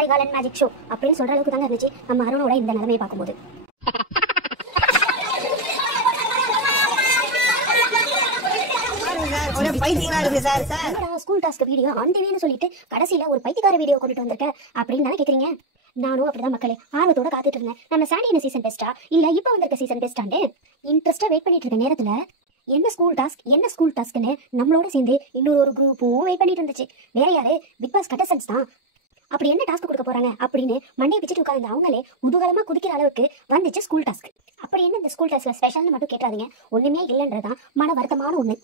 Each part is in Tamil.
கரிகாலன் மேஜிக் ஷோ அப்படின்னு சொல்ற அளவுக்கு தாங்க இருந்துச்சு நம்ம அருணோட இந்த நிலைமையை பார்க்கும்போது. ஸ்கூல் டாஸ்க் வீடியோ ஆண்டிவேன்னு சொல்லிட்டு கடைசியில ஒரு பைத்தியக்கார வீடியோ கொண்டுட்டு வந்திருக்க அப்படின்னு தானே கேக்குறீங்க. நானும் அப்படிதான் மக்களே ஆர்வத்தோட காத்துட்டு இருந்தேன். நம்ம சாண்டியன சீசன் பெஸ்டா இல்ல இப்ப வந்திருக்க சீசன் பெஸ்டான்னு இன்ட்ரெஸ்டா வெயிட் பண்ணிட்டு இருக்க நேரத்துல என்ன ஸ்கூல் டாஸ்க்னு நம்மளோட சேர்ந்து இன்னொரு குரூப்பும் வெயிட் பண்ணிட்டு இருந்துச்சு. வேற யாரு, பிக் பாஸ் கண்டஸ்டன்ஸ் தான். அப்படி என்ன டாஸ்க் கொடுக்க போறாங்க அப்படின்னு மண்டையை பிச்சுட்டு உட்கார்ந்து அவங்களே குதூகலமா குதிக்கிற அளவுக்கு வந்துச்சு ஸ்கூல் டாஸ்க். அப்படி என்ன இந்த ஸ்கூல் டாஸ்க்ல ஸ்பெஷல்னு மட்டும் கேட்காதீங்க, ஒண்ணுமே இல்லைன்றதான் மன வருத்தமான ஒண்ணு.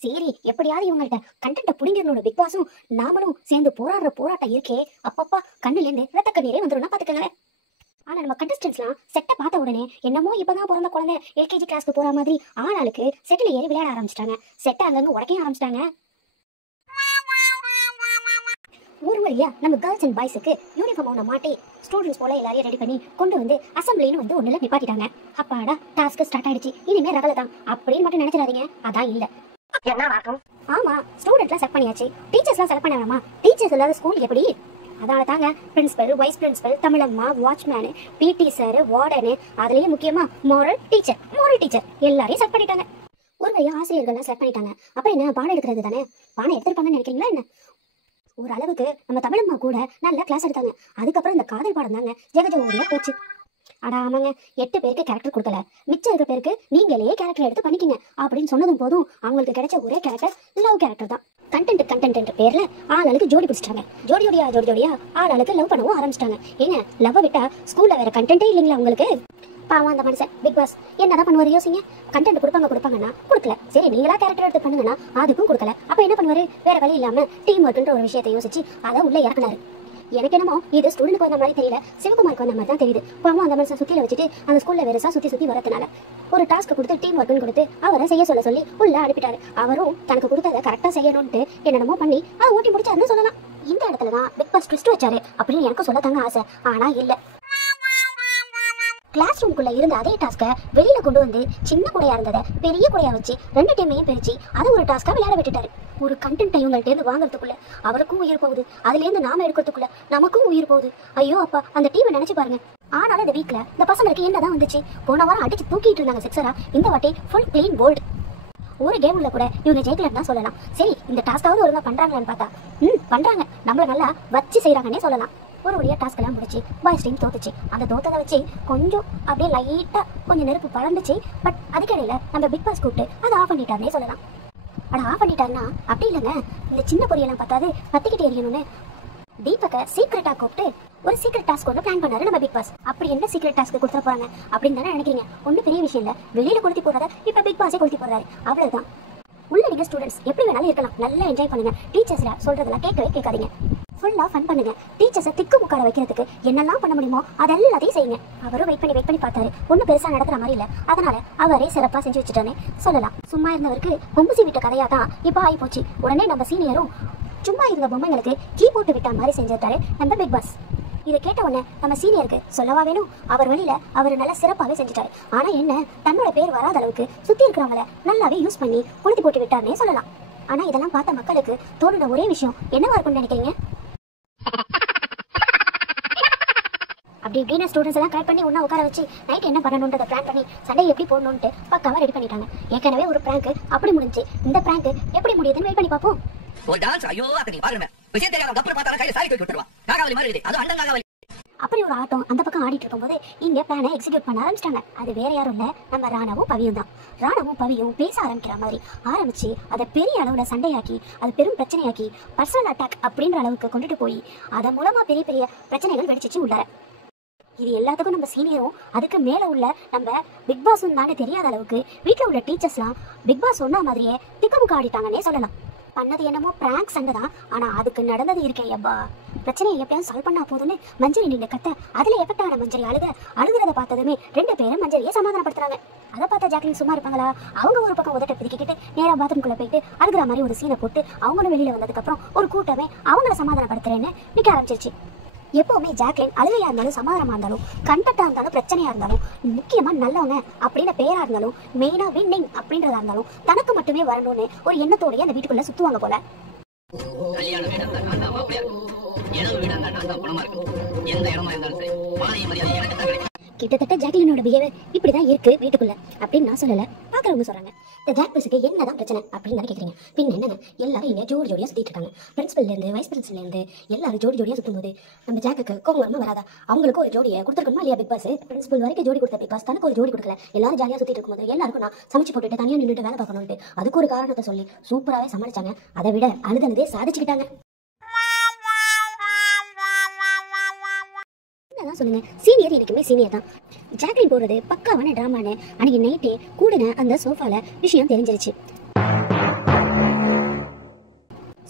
சரி, எப்படியாவது இவங்கள்ட்ட கண்டென்ட்டை புடிங்கிறனோட பிக் பாஸும் நாமளும் சேர்ந்து போராடுற போராட்டம் இருக்கே, அப்பப்பா கண்ணுல இருந்து ரத்த கண்ணீரே வந்துடும் பாத்துக்கங்களேன். ஆனா நம்ம கண்டஸ்டன்ஸ்லாம் செட்டை பார்த்த உடனே என்னமோ இப்பதான் பிறந்த குழந்தை எல்கேஜி கிளாஸ்க்கு போற மாதிரி ஆளாளுக்கு செட்டில் ஏறி விளையாட ஆரம்பிச்சிட்டாங்க. செட்டை அங்கங்க உடைக்க ஆரம்பிச்சிட்டாங்க. ஒரு வழியா நம்ம கேர்ள்ஸ் அண்ட் பாய்ஸுக்கு யூனிஃபார்ம் ஒன்று மாட்டி ஸ்டூடெண்ட்ஸ் போல எல்லாரையும் ரெடி பண்ணி கொண்டு வந்து அசம்பிளின்னு வந்து ஒண்ணுல நிப்பாட்டிட்டாங்க. அப்பாடா டாஸ்க் ஸ்டார்ட் ஆயிடுச்சு, இனிமே ரகல தான் அப்படின்னு மட்டும் நினைச்சிடாதீங்க. அதான் இல்ல. ஆமா, ஸ்டூடெண்ட்லாம் செலக்ட் பண்ணியாச்சு, டீச்சர்ஸ்லாம் செலக்ட் பண்ண வேணாமா? டீச்சர்ஸ் இல்லாத ஸ்கூல் எப்படி? அதனால தாங்க பிரின்சிபல், வைஸ் பிரின்சிபல், தமிழம்மா, வாட்ச்மேனு, பிடி சார், வார்டனு, அதுலயும் முக்கியமா மாரல் டீச்சர் எல்லாரையும் செலக்ட் பண்ணிட்டாங்க. ஒரு வழியா ஆசிரியர்கள்லாம் செலக்ட் பண்ணிட்டாங்க. அப்புறம் என்ன, பாடம் எடுக்கிறது தானே, பாடம் எடுத்திருப்பாங்கன்னு நினைக்கிறீங்களா என்ன? ஒரு அளவுக்கு நம்ம தமிழம்மா கூட நல்ல கிளாஸ் எடுத்தாங்க. அதுக்கப்புறம் இந்த காதல் பாடம் தாங்க ஜெகஜோடியா போச்சு. ஆமாங்க, 8 பேருக்கு கேரக்டர் கொடுக்கல, மிச்சம் இருக்க பேருக்கு நீங்களே கேரக்டர் எடுத்து பண்ணிக்கிங்க அப்படின்னு சொன்னதும் போதும் அவங்களுக்கு கிடைச்ச ஒரே கேரக்டர் லவ் கேரக்டர் தான். கண்டென்ட் பேர்ல ஆளாளுக்கு ஜோடி பிடிச்சிட்டாங்க. ஜோடியா ஆளாளுக்கு லவ் பண்ணவும் ஆரம்பிச்சிட்டாங்க. ஏங்க, லவ் விட்டா ஸ்கூல்ல வேற கண்டென்ட்டே இல்லைங்களா உங்களுக்கு? பாவம் அந்த மனுஷன் பிக் பாஸ் என்னதான் பண்ணுவாரு யோசிங்க. கண்டென்ட் கொடுப்பாங்கன்னா கொடுக்கல, சரி நீங்களா கேரக்டர் எடுத்து பண்ணுங்கன்னா அதுக்கும் கொடுக்கல. அப்ப என்ன பண்ணுவாரு? வேற வழி இல்லாம டீம் ஒர்க்ன்ற ஒரு விஷயத்தை யோசிச்சு அதை உள்ள இறக்குனாரு. எனக்கு என்னமோ இது ஸ்டூடெண்ட்க்கு வந்த மாதிரி தெரியல, சிவகுமாருக்கு வந்த மாதிரி தான் தெரியுது. பாவம் அந்த மனுஷன் சுத்தியில வச்சுட்டு அந்த ஸ்கூல்ல வேறசா சுத்தி வரதுனால ஒரு டாஸ்க் கொடுத்து டீம் ஒர்க்னு கொடுத்து அவரை செய்ய சொல்லி உள்ள அனுப்பிட்டாரு. அவரும் தனக்கு கொடுத்ததை கரெக்டா செய்யணும்ட்டு என்னென்னமோ பண்ணி அதை ஓட்டி முடிச்சாருன்னு சொல்லலாம். இந்த இடத்துலதான் பிக் பாஸ் ட்விஸ்ட் வச்சாரு அப்படின்னு எனக்கு சொல்ல தாங்க ஆசை. ஆனா இல்ல, கிளாஸ் ரூம்குள்ள இருந்த அதே டாஸ்க வெளியில கொண்டு வந்து சின்ன குடையா இருந்ததை பெரிய குடையா வச்சு 2 டீமையும் பிரிச்சு அதை ஒரு டாஸ்கா விளையாட விட்டுட்டாரு. ஒரு கண்டென்ட் இவங்கள்ட்ட இருந்து வாங்குறதுக்குள்ள அவருக்கும் உயிர் போகுது, அதுல இருந்து நாம எடுக்கிறதுக்குள்ள நமக்கும் உயிர் போகுது. ஐயோ அப்பா, அந்த டீமை நினைச்சு பாருங்க. ஆனாலும் இந்த வீக்ல இந்த பசங்களுக்கு என்னதான் வந்துச்சு? போன வாரம் அடிச்சு தூக்கிட்டு இருந்தாங்க சிக்ஸரா, இந்த வாட்டி ஃபுல் கிளீன் போல்டு. ஒரு கேம் உள்ள கூட இவங்க ஜெயிக்கலன்னு தான் சொல்லலாம். சரி, இந்த டாஸ்காவது ஒழுங்கா பண்றாங்களான்னு பார்த்தா பண்றாங்க, நம்மள நல்லா வச்சு செய்யறாங்கன்னே சொல்லலாம். ஒரு வழியா டாஸ்க் எல்லாம் முடிச்சு பாய்ஸ் டீம் தோத்துச்சு. அந்த தோத்ததை வச்சு கொஞ்சம் அப்படியே லைட்டா கொஞ்சம் நெருப்பு பறந்துச்சு. பட் அதுக்கிடையில நம்ம பிக் பாஸ் கூப்பிட்டு அதை ஆஃப் பண்ணிட்டாருன்னே சொல்லலாம். ஆஃப் பண்ணிட்டாருன்னா அப்படி இல்லைங்க, இந்த சின்ன பொரியெல்லாம் பார்த்தாது பத்திக்கிட்டே எரியணும்னு தீபக்கை சீக்கிரட்டா கூப்பிட்டு ஒரு சீக்கிரட் டாஸ்க் ஒன்று பிளான் பண்ணாரு நம்ம பிக் பாஸ். அப்படி என்ன சீக்கிரட் டாஸ்க் கொடுத்துட போறாங்க அப்படின்னு தானே நினைக்கிறீங்க? ஒன்றும் பெரிய விஷயம் இல்லை, வெளியில கொளுத்தி போடுறத இப்ப பிக் பாஸே கொளுத்தி போடுறாரு, அவ்வளவுதான். உள்ள நீங்க ஸ்டூடெண்ட்ஸ் எப்படி வேணாலும் இருக்கலாம், நல்லா என்ஜாய் பண்ணுங்க. டீச்சர்ஸ் சொல்றதெல்லாம் கேட்காதீங்க, ஃபுல்லா ஃபன் பண்ணுங்க. டீச்சர்ஸை திக்கு முக்காட வைக்கிறதுக்கு என்னெல்லாம் பண்ண முடியுமோ அதெல்லாத்தையும் செய்யுங்க. அவரும் வெயிட் பண்ணி பார்த்தாரு, ஒன்றும் பெருசா நடத்துற மாதிரி இல்லை. அதனால அவரே சிறப்பா செஞ்சு வச்சுட்டானே சொல்லலாம். சும்மா இருந்தவருக்கு கொம்புசி விட்ட கதையா தான் இப்போ ஆகி போச்சு. உடனே நம்ம சீனியரும் சும்மா இருந்த பொம்மைங்களுக்கு கீ போட்டு விட்ட மாதிரி செஞ்சிருந்தாரு நம்ம பிக் பாஸ். இதை கேட்ட உடனே நம்ம சீனியருக்கு சொல்லவா வேணும், அவர் வழியில அவர் நல்லா சிறப்பாகவே செஞ்சுட்டாரு. ஆனா என்ன, தன்னோட பேர் வராத அளவுக்கு சுத்தி இருக்கிறவங்கள நல்லாவே யூஸ் பண்ணி கொளுத்தி போட்டு விட்டாருன்னே சொல்லலாம். ஆனா இதெல்லாம் பார்த்த மக்களுக்கு தோணுன ஒரே விஷயம் என்னவா இருக்கும்னு நினைக்கிறீங்க? அப்படி இப்படின்னு ஸ்டூடெண்ட்ஸ் எல்லாம் கரெக்ட் பண்ணி ஒன்னா உட்கார வச்சு நைட் என்ன பண்ணணுன்றதை பிளான் பண்ணி சண்டை எப்படி போடணும்ட்டு பக்காவா ரெடி பண்ணிட்டாங்க. ஏற்கனவே ஒரு பிராங்க் அப்படி முடிஞ்சு இந்த பிராங்க் எப்படி முடியுதுன்னு வெயிட் பண்ணி பார்ப்போம். அப்படி ஒரு ஆட்டம் அந்த பக்கம் ஆடிட்டு இருக்கும்போது இங்க பிளானை எக்ஸிக்யூட் பண்ண ஆரம்பிச்சிட்டாங்க. அது வேற யாரும் இல்ல, நம்ம ராணாவும் பவியும் தான். ராணாவும் பவியும் பேச ஆரம்பிக்கிற மாதிரி ஆரம்பிச்சு அதை பெரிய அளவுல சண்டையாக்கி அது பெரும் பிரச்சனையாக்கி பர்சனல் அட்டாக் அப்படின்ற அளவுக்கு கொண்டுட்டு போய் அதன் மூலமா பெரிய பெரிய பிரச்சனைகள் வெடிச்சிச்சு உள்ளார. இது எல்லாத்துக்கும் நம்ம சீனியரும் அதுக்கு மேல உள்ள நம்ம பிக் பாஸும் தானே தெரியாத அளவுக்கு வீட்டுல உள்ள டீச்சர்ஸ்லாம் பிக் பாஸ் சொன்ன மாதிரியே திக்கமுக்க ஆடிட்டாங்கன்னே சொல்லலாம். பண்ணது என்னமோ பிராங்க் சண்டை தான், ஆனா அதுக்கு நடந்தது இருக்கேன் எப்பா பிரச்சனையை எப்பயும் சால்வ் பண்ணா போதுன்னு மஞ்சரி நின்று கத்த அதுல எஃபெக்ட் ஆன மஞ்சரி அழுகிறத பார்த்ததுமே 2 பேரும் மஞ்சரியை சமாதானப்படுத்துறாங்க. அதை பார்த்தா ஜாக்லின் சும்மா இருப்பாங்களா? அவங்க ஒரு பக்கம் உதட்ட பிடிக்கிட்டு நேரா பாத்ரூம்குள்ள போயிட்டு அழுகிற மாதிரி ஒரு சீனை போட்டு அவங்களும் வெளியில வந்ததுக்கு அப்புறம் ஒரு கூட்டமே அவங்கள சமாதானப்படுத்துறேன்னு நிக்க ஆரம்பிச்சிருச்சு. எப்பவுமே ஜாக்லின் அழுகையா இருந்தாலும் சமாதானமா இருந்தாலும் கண்டக்டா இருந்தாலும் பிரச்சனையா இருந்தாலும் முக்கியமா நல்லவங்க அப்படின்னு பேரா இருந்தாலும் மெயினா வின்னிங் அப்படின்றதா இருந்தாலும் தனக்கு மட்டுமே வரணும்னு ஒரு எண்ணத்தோடய அந்த வீட்டுக்குள்ள சுத்துவாங்க போல. இடவு வீடு அந்த டாஸ்கா குணமா இருக்கும். எந்த இடமா இருந்தாலும் சரி மானிய மரியாதை எனக்கு தான் கிடைக்கும். கிட்டத்தட்ட ஜாக்லினோட பிஹேவியர் இப்படிதான் இருக்கு வீட்டுக்குள்ள அப்படின்னு நான் சொல்லல, பாக்குறவங்க சொல்றாங்க. இந்த ஜாக்லிஸுக்கு என்னதான் பிரச்சனை அப்படின்னு கேக்குறீங்க. பின் என்னங்க, எல்லாரும் இங்க ஜோடி ஜோடியா சுத்திட்டு இருக்காங்க. பிரின்சிபல்ல இருந்து வைஸ் பிரின்சிபல்ல இருந்து எல்லாரும் ஜோடி ஜோடியா சுத்தும் போது நம்ம ஜாக்குக்கு கோவம் வரமா வராதா? அவங்களுக்கு ஒரு ஜோடியை கொடுத்துருக்கணுமா இல்லையா? பிக் பாஸ் பிரின்சிபல் வரைக்கும் ஜோடி கொடுத்த பிக் பாஸ் தனக்கு ஒரு ஜோடி கொடுக்கல. எல்லாரும் ஜாலியா சுத்திட்டு இருக்கும்போது எல்லாருக்கும் நான் சமைச்சு போட்டுட்டு தனியா நின்றுட்டு வேலை பார்க்கணும்ட்டு அதுக்கு ஒரு காரணத்தை சொல்லி சூப்பராகவே சமாளிச்சாங்க. அதை விட அழுதே சாதிச்சுக்கிட்டாங்க. சொல்லுங்க, சீனியர் எனக்குமே சீனியர் தான். ஜாக்லின் போறது பக்காவான டிராமான்னு அன்னைக்கு நைட்டே கூடுன அந்த சோஃபால விஷயம் தெரிஞ்சிருச்சு.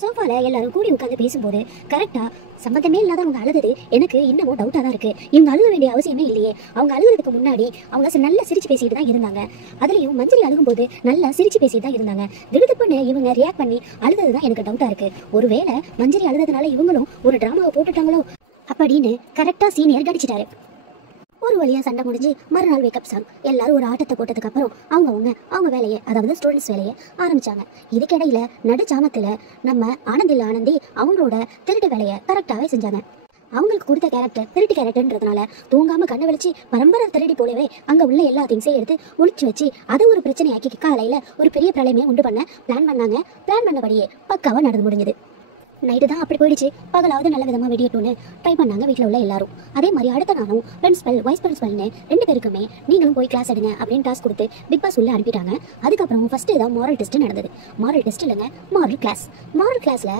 சோஃபால எல்லாரும் கூடி உட்காந்து பேசும்போது கரெக்டா சம்பந்தமே இல்லாதவங்க அழுது எனக்கு இன்னமும் டவுட்டா தான் இருக்கு. இவங்க அழுக வேண்டிய அவசியமே இல்லையே. அவங்க அழுகிறதுக்கு முன்னாடி அவங்க நல்லா சிரிச்சு பேசிட்டு தான் இருந்தாங்க. அதுலயும் மஞ்சரி அழுகும் போது நல்லா சிரிச்சு பேசிட்டு தான் இருந்தாங்க. திடுதிப்புன்னு இவங்க ரியாக்ட் பண்ணி அழுதுதான் எனக்கு டவுட்டா இருக்கு. ஒருவேளை மஞ்சரி அழுதுனால இவங்களும் ஒரு டிராமாவை போட்டுட்டாங்களோ அப்படின்னு கரெக்டா சீனியர் கடிச்சிட்டாரு. ஒரு வழியா சண்டை முடிஞ்சு மறுநாள் வேக்கப் சாங் எல்லாரும் ஒரு ஆட்டத்தை போட்டதுக்கு அப்புறம் அவங்க வேலையை, அதாவது ஸ்டூடெண்ட்ஸ் வேலையை ஆரம்பிச்சாங்க. இதுக்கிடையில நடுச்சாமத்துல நம்ம ஆனந்தி அவங்களோட திருட்டு வேலையை கரெக்டாவே செஞ்சாங்க. அவங்களுக்கு கொடுத்த கேரக்டர் திருட்டு கேரக்டர்ன்றதுனால தூங்காம கண்ணை வெளிச்சு பரம்பரை திருடி போலவே அங்க உள்ள எல்லா திங்ஸையும் எடுத்து ஒளிச்சு வச்சு அதை ஒரு பிரச்சனையாக்கி காலையில ஒரு பெரிய பிரளயமே உண்டு பண்ண பிளான் பண்ணாங்க. பிளான் பண்ணபடியே பக்காவா நடந்து முடிஞ்சது. நைட்டு தான் அப்படி போயிடுச்சு. பகலாவது நல்ல விதமா வெடியட்டும்னு ட்ரை பண்ணாங்க வீட்டில் உள்ள எல்லாரும். அதே மாதிரி அடுத்த நாளும் பிரின்சிபல் வைஸ் பிரின்சிபல்னு 2 பேருக்குமே நீங்களும் போய் கிளாஸ் எடுங்க அப்படின்னு டாஸ்க் கொடுத்து பிக் பாஸ் உள்ள அனுப்பிட்டாங்க. அதுக்கப்புறம் ஃபர்ஸ்ட் தான் மாரல் டெஸ்ட் நடந்தது. மாரல் டெஸ்ட் இல்லைங்க, மாரல் கிளாஸ். மாரல் கிளாஸ்ல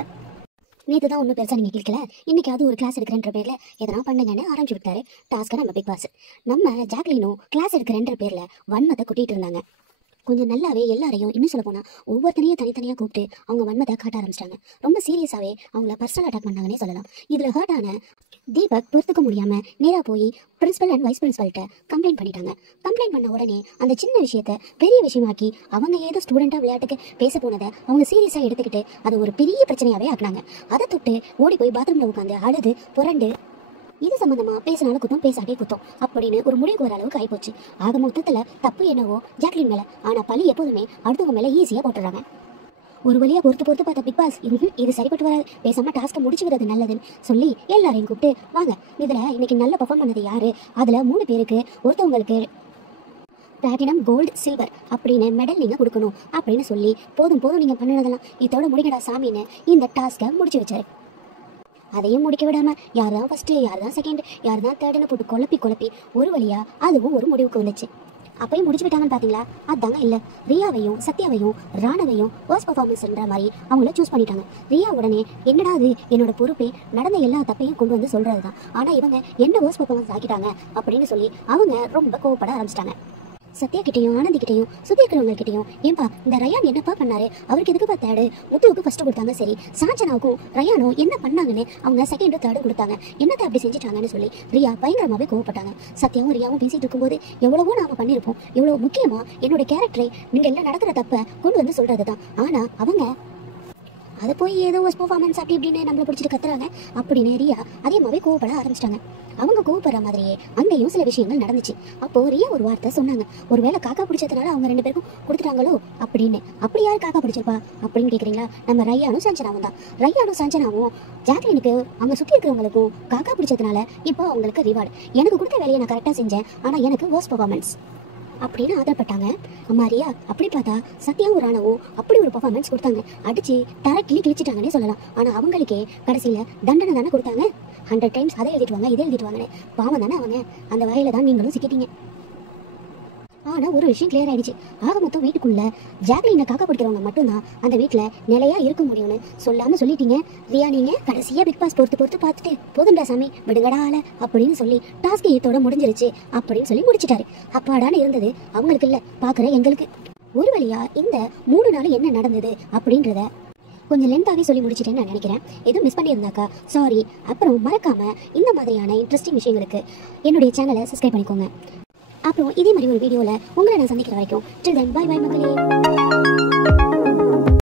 நேற்று தான் ஒன்றும் பெருசாக நீங்கள் கேட்கல, இன்னைக்காவது ஒரு கிளாஸ் எடுக்கிறன்ற பேரில் எதனா பண்ணுங்கன்னு ஆரம்பிச்சு விட்டாரு டாஸ்க்கை நம்ம பிக் பாஸ். நம்ம ஜாக்லினும் கிளாஸ் எடுக்கிறன்ற பேரில் வன்மத்தை கூட்டிகிட்டு இருந்தாங்க. கொஞ்சம் நல்லாவே எல்லாரையும் இன்னும் சொல்ல போனால் ஒவ்வொருத்தனையும் தனித்தனியாக கூப்பிட்டு அவங்க வன்மத்தை காட்ட ஆரம்பிச்சிட்டாங்க. ரொம்ப சீரியஸாகவே அவங்கள பர்சனல் அட்டாக் பண்ணாங்கன்னே சொல்லலாம். இதில் ஹர்ட் ஆன தீபக் பொறுத்துக்க முடியாமல் நேராக போய் பிரின்சிபல் அண்ட் வைஸ் பிரின்சிபல்கிட்ட கம்ப்ளைண்ட் பண்ணிட்டாங்க. கம்ப்ளைண்ட் பண்ண உடனே அந்த சின்ன விஷயத்த பெரிய விஷயமாக்கி அவங்க ஏதோ ஸ்டூடெண்ட்டாக விளையாட்டுக்கு பேச போனதை அவங்க சீரியஸாக எடுத்துக்கிட்டு அது ஒரு பெரிய பிரச்சனையாகவே ஆக்குனாங்க. அதை தொட்டு ஓடி போய் பாத்ரூமில் உட்காந்து அழுது புரண்டு இது சம்பந்தமா பேசினாலும் குத்தம் பேசாட்டே குத்தம் அப்படின்னு ஒரு முடிவுக்கு வர அளவுக்கு ஆயிப்போச்சு. ஆக மொத்தத்துல தப்பு என்னவோ ஜாக்லின் மேல, ஆனா பழி எப்போதுமே அடுத்தவங்க மேல ஈஸியா போட்டுறாங்க. ஒரு வழியா பொறுத்து பார்த்த பிக் பாஸ் இது சரிப்பட்டு வராது, பேசாம டாஸ்க்கை முடிச்சு விடுறது நல்லதுன்னு சொல்லி எல்லாரையும் கூப்பிட்டு வாங்க இதுல இன்னைக்கு நல்ல பெர்ஃபார்ம் பண்ணது யாரு, அதுல 3 பேருக்கு ஒருத்தவங்களுக்கு பிளாட்டினம் கோல்டு சில்வர் அப்படின்னு மெடல் நீங்க கொடுக்கணும் அப்படின்னு சொல்லி போதும் நீங்க பண்ணினதெல்லாம் இதோட முடிக்கடா சாமின்னு இந்த டாஸ்க்கை முடிச்சு வச்சாரு. அதையும் முடிக்க விடாம யார் தான் ஃபர்ஸ்ட், யார் தான் செகண்ட், யார் தான் தேர்டுன்னு போட்டு குழப்பி ஒரு வழியா அதுவும் ஒரு முடிவுக்கு வந்துச்சு. அப்பயும் முடிச்சு விட்டாங்கன்னு பாத்தீங்களா? அதாங்க இல்ல, ரியாவையும் சத்யாவையும் ராணவையும் ஃபர்ஸ்ட் பர்ஃபார்மன்ஸ்ன்ற மாதிரி அவங்கள சூஸ் பண்ணிட்டாங்க. ரியா உடனே என்னடா அது என்னோட பொறுப்பே நடந்த எல்லா தப்பையும் கொண்டு வந்து சொல்றதுதான், ஆனா இவங்க என்ன ஃபர்ஸ்ட் பர்ஃபார்மன்ஸ் ஆக்கிட்டாங்க அப்படின்னு சொல்லி அவங்க ரொம்ப கோவப்பட ஆரம்பிச்சிட்டாங்க. சத்யா கிட்டையும் ஆனந்தி கிட்டையும் சுத்தி இருக்கிறவங்க கிட்டையும் ஏன்பா இந்த ரயான் என்னப்பா பண்ணாரு, அவருக்கு எதுக்குப்பா தேர்டு, முத்துவுக்கு ஃபர்ஸ்ட் கொடுத்தாங்க, சரி சாஞ்சனாவுக்கும் ரயானும் என்ன பண்ணாங்கன்னு அவங்க செகண்ட் தேர்டு கொடுத்தாங்க, என்னத்தை அப்படி செஞ்சுட்டாங்கன்னு சொல்லி ரியா பயங்கரமாவே கோவப்பட்டாங்க. சத்யாவும் ரியாவும் பேசிட்டு இருக்கும்போது எவ்வளவோ நாம பண்ணிருப்போம், எவ்வளவு முக்கியமா என்னோட கேரக்டரை நீங்க எல்லாம் நடக்கிற தப்ப கொண்டு வந்து சொல்றதுதான், ஆனா அவங்க அதை போய் ஏதோ ஒரு பர்ஃபார்மன்ஸ் அப்படி இப்படின்னு நம்மளை பிடிச்சிட்டு கத்துறாங்க அப்படின்னு ரியா அதே மாதிரி கோவப்பட ஆரம்பிச்சிட்டாங்க. அவங்க கோவப்படுற மாதிரியே அங்கேயும் சில விஷயங்கள் நடந்துச்சு. அப்போ ரியா ஒரு வார்த்தை சொன்னாங்க, ஒருவேளை காக்கா பிடிச்சதுனால அவங்க 2 பேருக்கும் கொடுத்துட்டாங்களோ அப்படின்னு. அப்படி யார் காக்கா பிடிச்சிருப்பா அப்படின்னு கேக்குறீங்களா? நம்ம ரயானும் சஞ்சனாவும் தான். ரயானும் சஞ்சனாவும் ஜாக்லினுக்கு அவங்க சுற்றி இருக்கிறவங்களுக்கும் காக்கா பிடிச்சதுனால இப்போ அவங்களுக்கு ரிவார்டு, எனக்கு கொடுத்த வேலையை நான் கரெக்டாக செஞ்சேன் ஆனா எனக்கு வர்ஸ்ட் பர்ஃபார்மன்ஸ் அப்படின்னு ஆதரப்பட்டாங்க. அம்மா ரியா அப்படி பார்த்தா சத்யாவும் ராணவும் அப்படி ஒரு பர்ஃபார்மன்ஸ் கொடுத்தாங்க, அடிச்சு கிழிச்சிட்டாங்கன்னே சொல்லலாம். ஆனா அவங்களுக்கே கடைசியில தண்டனை தானே கொடுத்தாங்க. 100 டைம்ஸ் அதை எழுதிட்டுவாங்க இதை எழுதிட்டுவாங்கன்னு பாவம் தானே அவங்க. அந்த வகையில தான் நீங்களும் சிக்கிட்டீங்க. ஆனா ஒரு விஷயம் கிளியர் ஆயிடுச்சு. ஆக மொத்தம் வீட்டுக்குள்ள ஜாக்லினை காக்கா பிடிக்கிறவங்க மட்டும்தான் அந்த வீட்டுல நிலையா இருக்க முடியும்னு சொல்லாம சொல்லிட்டீங்க. ரியா நீங்க கடைசியா பிக் பாஸ் பொறுத்து பார்த்துட்டு போதுண்டா சாமி விடுங்கடா ஆள அப்படின்னு சொல்லி டாஸ்க் இதோட முடிஞ்சிருச்சு அப்படின்னு சொல்லி முடிச்சிட்டாரு. அப்பாடான்னு இருந்தது அவங்களுக்கு இல்ல, பாக்குற எங்களுக்கு. ஒரு வழியா இந்த 3 நாள் என்ன நடந்தது அப்படின்றத கொஞ்சம் லென்த்தாவே சொல்லி முடிச்சிட்டேன்னு நான் நினைக்கிறேன். எதுவும் மிஸ் பண்ணியிருந்தாக்கா சாரி. அப்புறம் மறக்காம இந்த மாதிரியான இன்ட்ரெஸ்டிங் விஷயங்களுக்கு என்னுடைய சேனலை சப்ஸ்கிரைப் பண்ணிக்கோங்க. அப்புறம் இதே மாதிரி ஒரு வீடியோவில் உங்களை நான் சந்திக்கிற வரைக்கும் till then bye bye மக்களே.